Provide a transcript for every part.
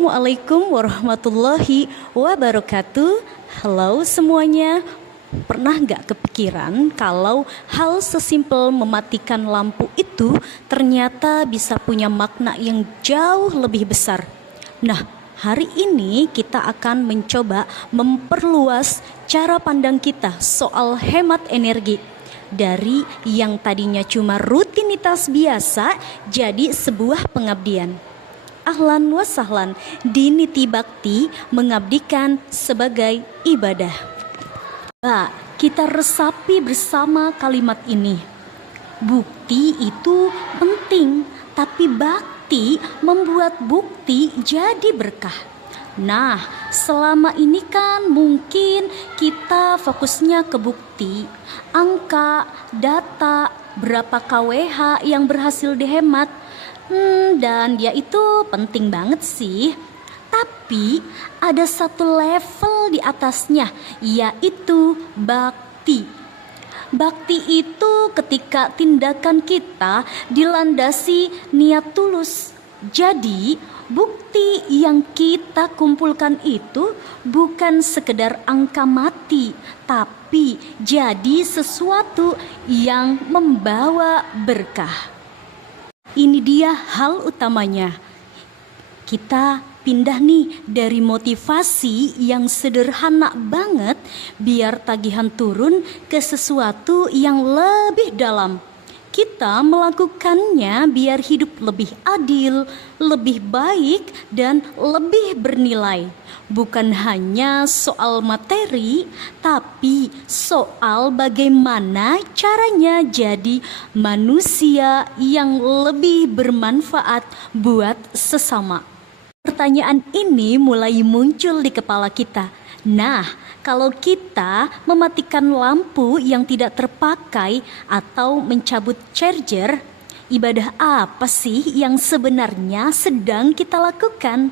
Assalamualaikum warahmatullahi wabarakatuh. Halo semuanya. Pernah nggak kepikiran kalau hal sesimpel mematikan lampu itu ternyata bisa punya makna yang jauh lebih besar? Nah, hari ini kita akan mencoba memperluas cara pandang kita soal hemat energi. Dari yang tadinya cuma rutinitas biasa jadi sebuah pengabdian. Ahlan wa sahlan, Diniti Bakti mengabdikan sebagai ibadah. Kita resapi bersama kalimat ini. Bukti itu penting, tapi bakti membuat bukti jadi berkah. Nah, selama ini kan mungkin kita fokusnya ke bukti, angka, data, berapa KWH yang berhasil dihemat. Dan dia itu penting banget sih. Tapi ada satu level di atasnya, yaitu bakti. Bakti itu ketika tindakan kita dilandasi niat tulus. Jadi bukti yang kita kumpulkan itu bukan sekedar angka mati, tapi jadi sesuatu yang membawa berkah. Ini dia hal utamanya. Kita pindah nih dari motivasi yang sederhana banget biar tagihan turun ke sesuatu yang lebih dalam. Kita melakukannya biar hidup lebih adil, lebih baik, dan lebih bernilai. Bukan hanya soal materi, tapi soal bagaimana caranya jadi manusia yang lebih bermanfaat buat sesama. Pertanyaan ini mulai muncul di kepala kita. Nah, kalau kita mematikan lampu yang tidak terpakai atau mencabut charger, ibadah apa sih yang sebenarnya sedang kita lakukan?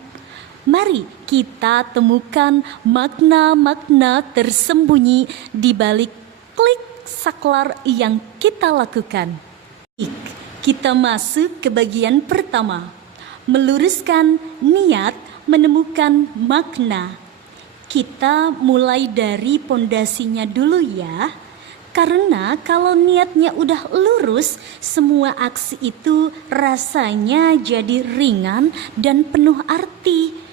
Mari kita temukan makna-makna tersembunyi di balik klik saklar yang kita lakukan. Kita masuk ke bagian pertama, meluruskan niat, menemukan makna. Kita mulai dari pondasinya dulu ya. Karena kalau niatnya udah lurus, semua aksi itu rasanya jadi ringan dan penuh arti.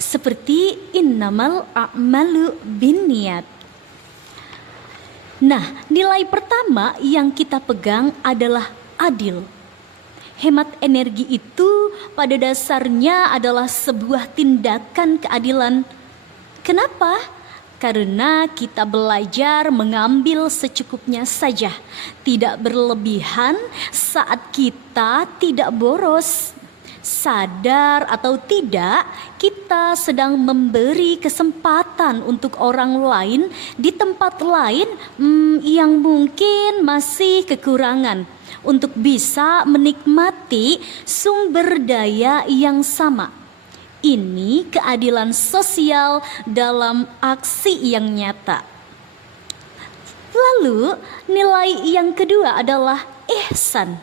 Seperti innamal a'malu binniyat. Nah, nilai pertama yang kita pegang adalah adil. Hemat energi itu pada dasarnya adalah sebuah tindakan keadilan. Kenapa? Karena kita belajar mengambil secukupnya saja, tidak berlebihan saat kita tidak boros. Sadar atau tidak, kita sedang memberi kesempatan untuk orang lain di tempat lain yang mungkin masih kekurangan untuk bisa menikmati sumber daya yang sama. Ini keadilan sosial dalam aksi yang nyata. Lalu, nilai yang kedua adalah ihsan.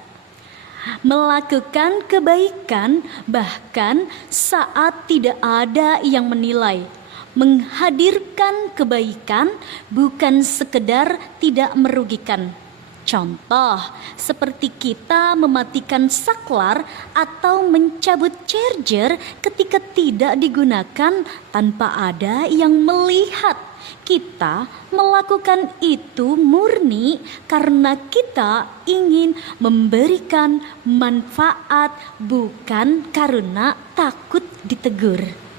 Melakukan kebaikan bahkan saat tidak ada yang menilai. Menghadirkan kebaikan bukan sekedar tidak merugikan. Contoh, seperti kita mematikan saklar atau mencabut charger ketika tidak digunakan tanpa ada yang melihat. Kita melakukan itu murni karena kita ingin memberikan manfaat, bukan karena takut ditegur.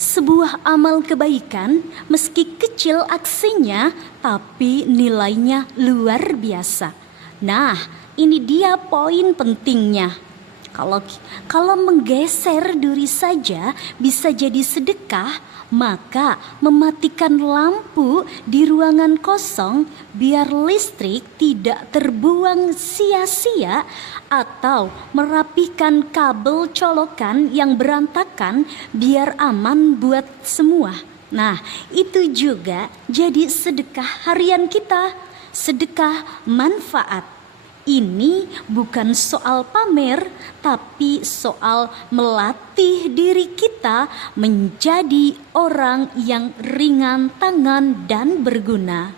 Sebuah amal kebaikan, meski kecil aksinya, tapi nilainya luar biasa. Nah, ini dia poin pentingnya. Kalau menggeser duri saja bisa jadi sedekah, maka mematikan lampu di ruangan kosong biar listrik tidak terbuang sia-sia, atau merapikan kabel colokan yang berantakan biar aman buat semua. Nah, itu juga jadi sedekah harian kita, sedekah manfaat. Ini bukan soal pamer, tapi soal melatih diri kita menjadi orang yang ringan tangan dan berguna.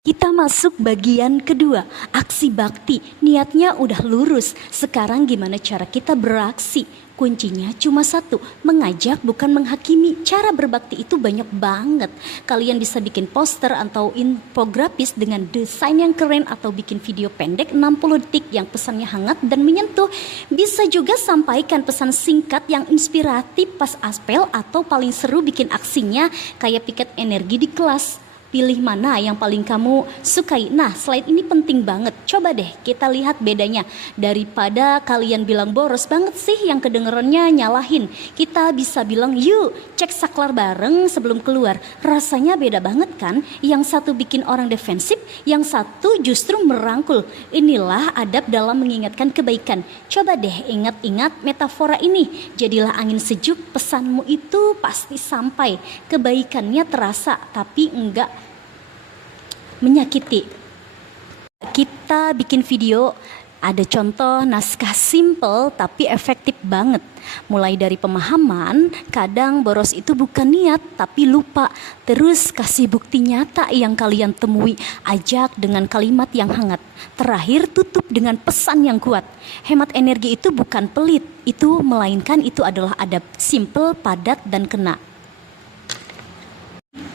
Kita masuk bagian kedua, aksi bakti. Niatnya udah lurus, sekarang gimana cara kita beraksi? Kuncinya cuma satu, mengajak bukan menghakimi. Cara berbakti itu banyak banget. Kalian bisa bikin poster atau infografis dengan desain yang keren, atau bikin video pendek 60 detik yang pesannya hangat dan menyentuh. Bisa juga sampaikan pesan singkat yang inspiratif pas aspel, atau paling seru bikin aksinya kayak piket energi di kelas. Pilih mana yang paling kamu sukai. Nah, slide ini penting banget. Coba deh kita lihat bedanya. Daripada kalian bilang boros banget sih yang kedengerannya nyalahin, kita bisa bilang yuk cek saklar bareng sebelum keluar. Rasanya beda banget kan? Yang satu bikin orang defensif, yang satu justru merangkul. Inilah adab dalam mengingatkan kebaikan. Coba deh ingat-ingat metafora ini. Jadilah angin sejuk, pesanmu itu pasti sampai. Kebaikannya terasa tapi enggak menyakiti. Kita bikin video, ada contoh naskah simple tapi efektif banget. Mulai dari pemahaman, kadang boros itu bukan niat tapi lupa. Terus kasih bukti nyata yang kalian temui, ajak dengan kalimat yang hangat. Terakhir tutup dengan pesan yang kuat. Hemat energi itu bukan pelit, itu melainkan itu adalah adab, simple, padat dan kena.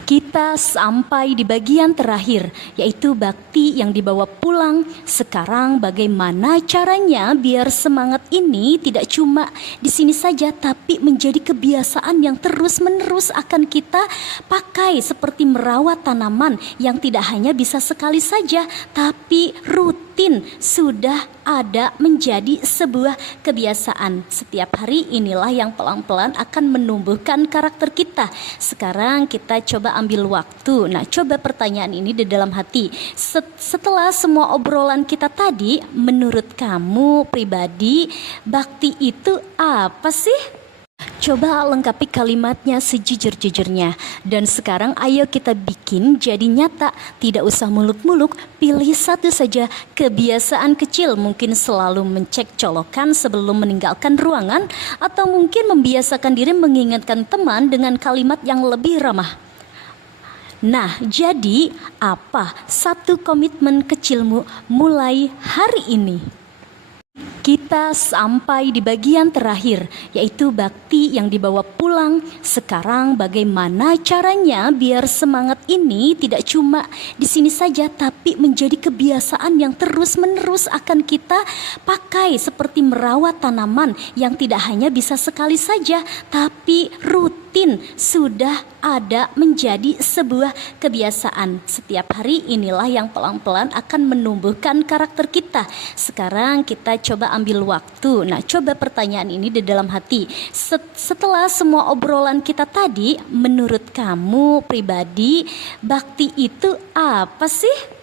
Kita sampai di bagian terakhir, yaitu bakti yang dibawa pulang. Sekarang bagaimana caranya biar semangat ini tidak cuma di sini saja, tapi menjadi kebiasaan yang terus-menerus akan kita pakai, seperti merawat tanaman yang tidak hanya bisa sekali saja, tapi rutin sudah ada menjadi sebuah kebiasaan. Setiap hari inilah yang pelan-pelan akan menumbuhkan karakter kita. Sekarang kita coba ambil waktu. Nah, coba pertanyaan ini di dalam hati. Setelah semua obrolan kita tadi, menurut kamu pribadi, bakti itu apa sih? Coba lengkapi kalimatnya sejujur-jujurnya. Dan sekarang ayo kita bikin jadi nyata. Tidak usah muluk-muluk, pilih satu saja kebiasaan kecil. Mungkin selalu mencek colokan sebelum meninggalkan ruangan, atau mungkin membiasakan diri mengingatkan teman dengan kalimat yang lebih ramah. Nah, jadi apa satu komitmen kecilmu mulai hari ini? Kita sampai di bagian terakhir, yaitu bakti yang dibawa pulang. Sekarang bagaimana caranya biar semangat ini tidak cuma di sini saja, tapi menjadi kebiasaan yang terus-menerus akan kita pakai, seperti merawat tanaman yang tidak hanya bisa sekali saja, tapi rutin sudah ada menjadi sebuah kebiasaan. Setiap hari inilah yang pelan-pelan akan menumbuhkan karakter kita. Sekarang kita coba ambil waktu. Nah, coba pertanyaan ini di dalam hati. Setelah semua obrolan kita tadi, menurut kamu pribadi, bakti itu apa sih?